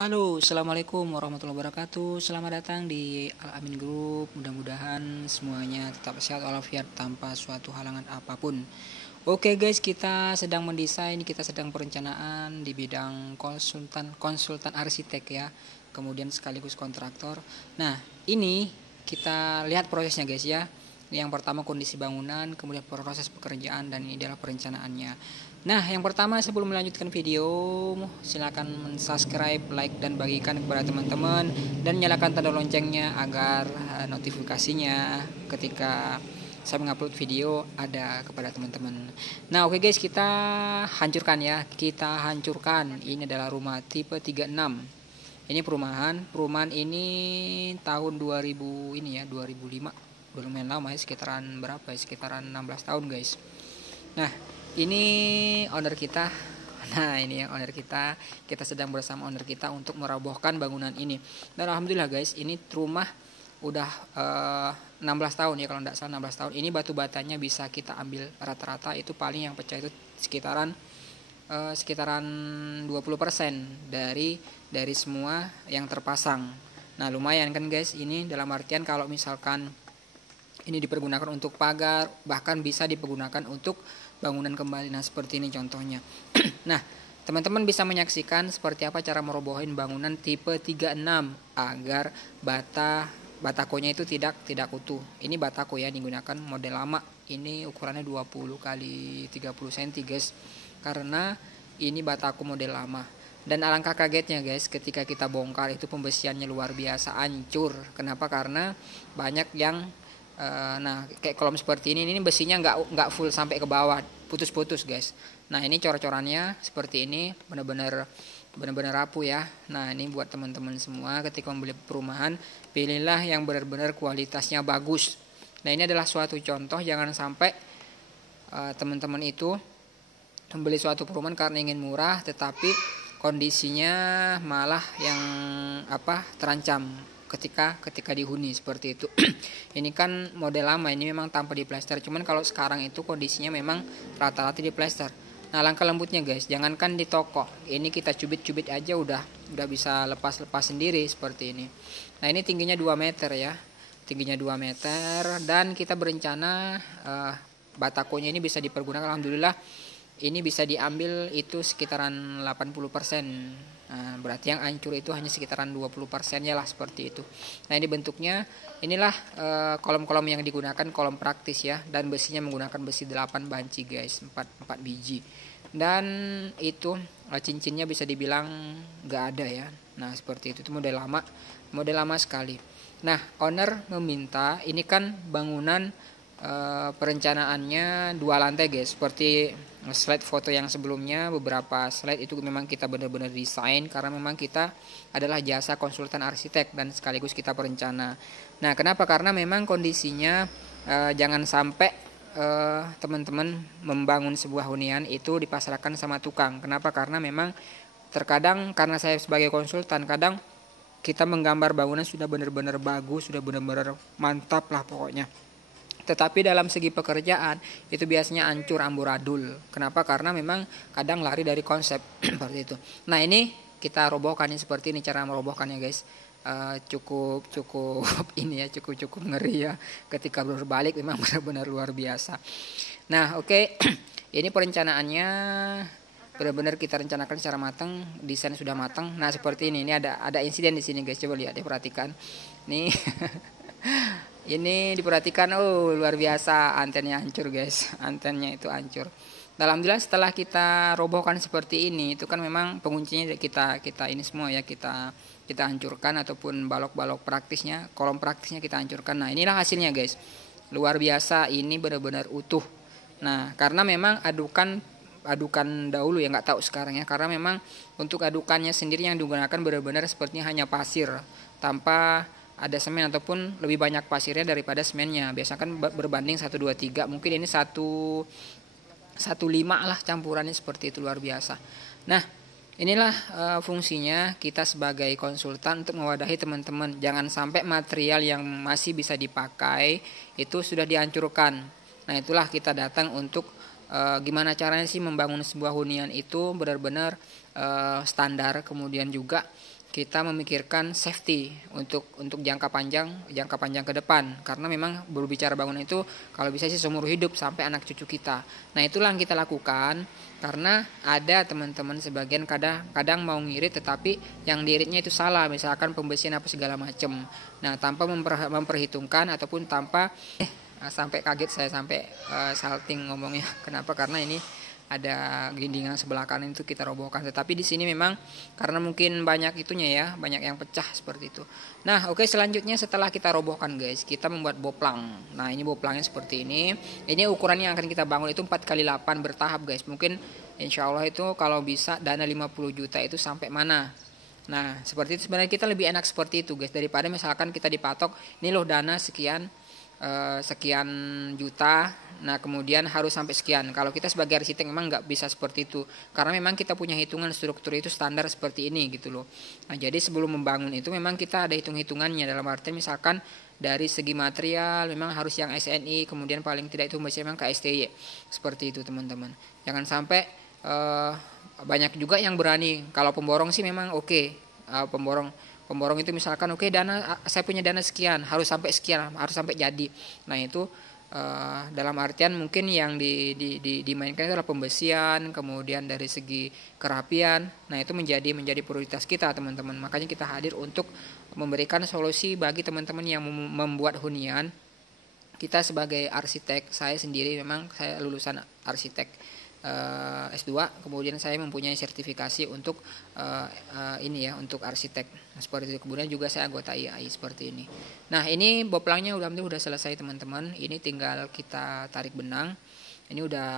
Halo, assalamualaikum warahmatullahi wabarakatuh. Selamat datang di Al Amin Group. Mudah-mudahan semuanya tetap sehat walafiat tanpa suatu halangan apapun. Oke guys, kita sedang mendesain, kita sedang perencanaan di bidang konsultan arsitek ya. Kemudian sekaligus kontraktor. Nah, ini kita lihat prosesnya guys ya. Yang pertama kondisi bangunan, kemudian proses pekerjaan, dan ini adalah perencanaannya. Nah, yang pertama sebelum melanjutkan video, silakan subscribe, like, dan bagikan kepada teman-teman, dan nyalakan tanda loncengnya agar notifikasinya ketika saya mengupload video ada kepada teman-teman. Nah, oke guys, kita hancurkan ya. Kita hancurkan. Ini adalah rumah tipe 36. Ini perumahan ini tahun 2000 ini ya, 2005. Belum lumayan lama ya, sekitaran berapa ya? Sekitaran 16 tahun guys. Nah, ini owner kita. Nah, ini yang owner kita. Kita sedang bersama owner kita untuk merobohkan bangunan ini. Dan alhamdulillah guys, ini rumah udah 16 tahun ya, kalau tidak salah 16 tahun. Ini batu batanya bisa kita ambil rata-rata itu paling yang pecah itu sekitaran 20% dari semua yang terpasang. Nah, lumayan kan guys, ini dalam artian kalau misalkan ini dipergunakan untuk pagar, bahkan bisa dipergunakan untuk bangunan kembali. Nah, seperti ini contohnya. Nah, teman-teman bisa menyaksikan seperti apa cara merobohin bangunan tipe 36 agar batakonya itu tidak utuh. Ini batako ya, digunakan model lama. Ini ukurannya 20 kali 30 cm guys. Karena ini batako model lama. Dan alangkah kagetnya guys, ketika kita bongkar itu pembesiannya luar biasa hancur. Kenapa? Karena banyak yang nah, kayak kolom seperti ini besinya nggak full sampai ke bawah, putus-putus guys. Nah, ini cor-corannya seperti ini, benar-benar rapuh ya. Nah, ini buat teman-teman semua, ketika membeli perumahan pilihlah yang benar-benar kualitasnya bagus. Nah, ini adalah suatu contoh, jangan sampai teman-teman itu membeli suatu perumahan karena ingin murah tetapi kondisinya malah yang terancam ketika dihuni seperti itu. Ini kan model lama, ini memang tanpa diplester. Cuman kalau sekarang itu kondisinya memang rata-rata diplester. Nah, langkah lembutnya guys, jangankan di toko, ini kita cubit-cubit aja udah bisa lepas-lepas sendiri seperti ini. Nah, ini tingginya 2 meter ya, tingginya 2 meter, dan kita berencana batakonya ini bisa dipergunakan. Alhamdulillah ini bisa diambil itu sekitaran 80%. Nah, berarti yang hancur itu hanya sekitaran 20% ya lah, seperti itu. Nah, ini bentuknya, inilah kolom-kolom yang digunakan, kolom praktis ya, dan besinya menggunakan besi 8 banci guys, 4 biji. Dan itu cincinnya bisa dibilang nggak ada ya. Nah, seperti itu model lama sekali. Nah, owner meminta, ini kan bangunan perencanaannya 2 lantai guys, seperti slide foto yang sebelumnya. Beberapa slide itu memang kita benar-benar desain karena memang kita adalah jasa konsultan arsitek dan sekaligus kita perencana. Nah, kenapa? Karena memang kondisinya jangan sampai teman-teman membangun sebuah hunian itu dipasrahkan sama tukang. Kenapa? Karena memang terkadang, karena saya sebagai konsultan, kadang kita menggambar bangunan sudah benar-benar bagus, sudah benar-benar mantap lah pokoknya, tetapi dalam segi pekerjaan itu biasanya hancur amburadul. Kenapa? Karena memang kadang lari dari konsep seperti itu. Nah, ini kita robohkannya seperti ini cara merobohkannya guys. Cukup ini ya, cukup ngeri ya. Ketika berbalik memang benar-benar luar biasa. Nah, oke. Ini perencanaannya benar-benar kita rencanakan secara matang, desain sudah matang. Nah, seperti ini. Ini ada insiden di sini guys. Coba lihat, diperhatikan. Nih. Ini diperhatikan, luar biasa, antennya hancur guys. Antennya itu hancur. Alhamdulillah setelah kita robohkan seperti ini, itu kan memang penguncinya kita ini semua ya, kita hancurkan, ataupun balok-balok praktisnya, kolom praktisnya kita hancurkan. Nah, inilah hasilnya guys. Luar biasa, ini benar-benar utuh. Nah, karena memang adukan dahulu ya, nggak tahu sekarang ya, karena memang untuk adukannya sendiri yang digunakan benar-benar sepertinya hanya pasir tanpa ada semen, ataupun lebih banyak pasirnya daripada semennya. Biasa kan berbanding 1, 2, 3. Mungkin ini 1,5 lah campurannya, seperti itu, luar biasa. Nah, inilah fungsinya kita sebagai konsultan untuk mewadahi teman-teman. Jangan sampai material yang masih bisa dipakai itu sudah dihancurkan. Nah, itulah kita datang untuk gimana caranya sih membangun sebuah hunian itu benar-benar standar, kemudian juga kita memikirkan safety untuk jangka panjang ke depan, karena memang berbicara bangunan itu kalau bisa sih seumur hidup sampai anak cucu kita. Nah, itulah yang kita lakukan, karena ada teman-teman sebagian kadang mau ngirit tetapi yang diiritnya itu salah, misalkan pembersihan apa segala macam. Nah, tanpa memperhitungkan ataupun tanpa sampai kaget saya, sampai salting ngomongnya. Kenapa? Karena ini ada gindingan sebelah kanan itu kita robohkan, tetapi di sini memang karena mungkin banyak itunya ya, banyak yang pecah seperti itu. Nah, oke, selanjutnya setelah kita robohkan guys, kita membuat boplang. Nah, ini boplangnya seperti ini. Ini ukurannya yang akan kita bangun itu 4x8 bertahap guys. Mungkin insya Allah itu kalau bisa dana 50 juta itu sampai mana. Nah, seperti itu sebenarnya kita lebih enak seperti itu guys, daripada misalkan kita dipatok ini loh dana sekian juta, nah kemudian harus sampai sekian. Kalau kita sebagai arsitek memang nggak bisa seperti itu, karena memang kita punya hitungan struktur itu standar seperti ini gitu loh. Nah, jadi sebelum membangun itu memang kita ada hitung-hitungannya, dalam arti misalkan dari segi material memang harus yang SNI, kemudian paling tidak itu masih memang KSTY seperti itu teman-teman. Jangan sampai banyak juga yang berani, kalau pemborong sih memang oke. Pemborong itu misalkan oke, dana saya punya dana sekian, harus sampai sekian, harus sampai jadi. Nah, itu dalam artian mungkin yang dimainkan itu adalah pembersihan, kemudian dari segi kerapian. Nah, itu menjadi prioritas kita teman-teman. Makanya kita hadir untuk memberikan solusi bagi teman-teman yang membuat hunian. Kita sebagai arsitek, saya sendiri memang saya lulusan arsitek S2, kemudian saya mempunyai sertifikasi untuk ini ya, untuk arsitek. Nah, seperti itu. Kemudian juga saya anggota IAI seperti ini. Nah, ini boplangnya udah selesai teman-teman. Ini tinggal kita tarik benang. Ini udah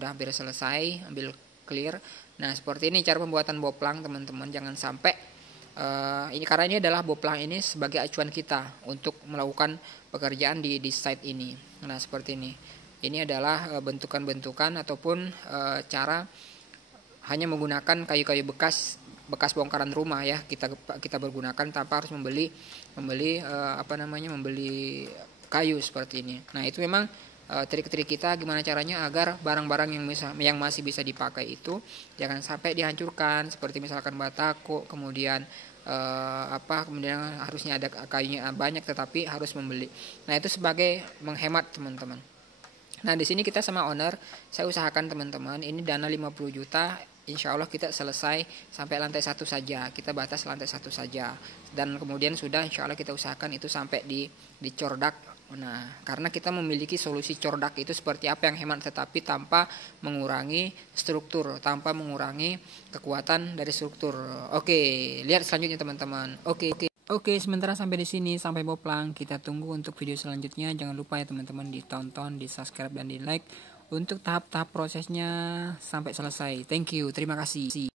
hampir selesai, ambil clear. Nah, seperti ini cara pembuatan boplang teman-teman. Jangan sampai ini, karena ini adalah boplang ini sebagai acuan kita untuk melakukan pekerjaan di site ini. Nah, seperti ini. Ini adalah bentukan-bentukan ataupun cara hanya menggunakan kayu-kayu bekas bongkaran rumah ya, kita bergunakan tanpa harus membeli kayu seperti ini. Nah, itu memang trik-trik kita gimana caranya agar barang-barang yang masih bisa dipakai itu jangan sampai dihancurkan, seperti misalkan batako, kemudian kemudian harusnya ada kayunya banyak tetapi harus membeli. Nah, itu sebagai menghemat teman-teman. Nah, di sini kita sama owner, saya usahakan teman-teman, ini dana 50 juta, insya Allah kita selesai sampai lantai 1 saja, kita batas lantai 1 saja, dan kemudian sudah insya Allah kita usahakan itu sampai di cordak. Nah, karena kita memiliki solusi cordak itu seperti apa yang hemat tetapi tanpa mengurangi struktur, tanpa mengurangi kekuatan dari struktur. Oke, lihat selanjutnya teman-teman. Oke, sementara sampai di sini, sampai boplang. Kita tunggu untuk video selanjutnya. Jangan lupa ya teman-teman ditonton, di subscribe dan di like untuk tahap-tahap prosesnya sampai selesai. Thank you, terima kasih.